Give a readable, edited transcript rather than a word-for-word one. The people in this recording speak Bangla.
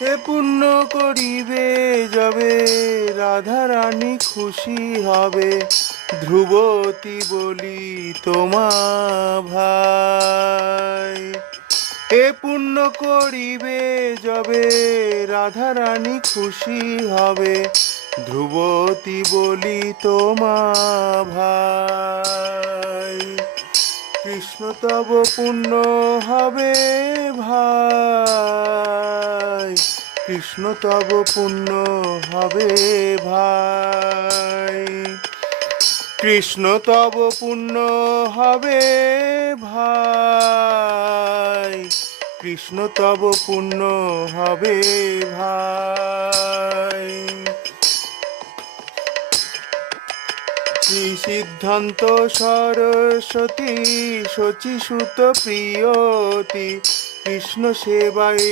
এ পুণ্য করিবে যবে রাধা রানী খুশি হবে, ধ্রুবতী বলি তোমা ভাই। এ পুণ্য করিবে যবে রাধা রানী খুশি হবে, ধ্রুবতী বলি তোমা ভাই। কৃষ্ণ তব পুণ্য হবে ভাই, কৃষ্ণ তব পুণ্য হবে ভাই, কৃষ্ণ তব পুণ্য হবে ভাই, কৃষ্ণ তব পুণ্য হবে ভাই। শ্রী সিদ্ধান্ত সরস্বতী শচীসুত প্রিয়তি, কৃষ্ণ সেবায়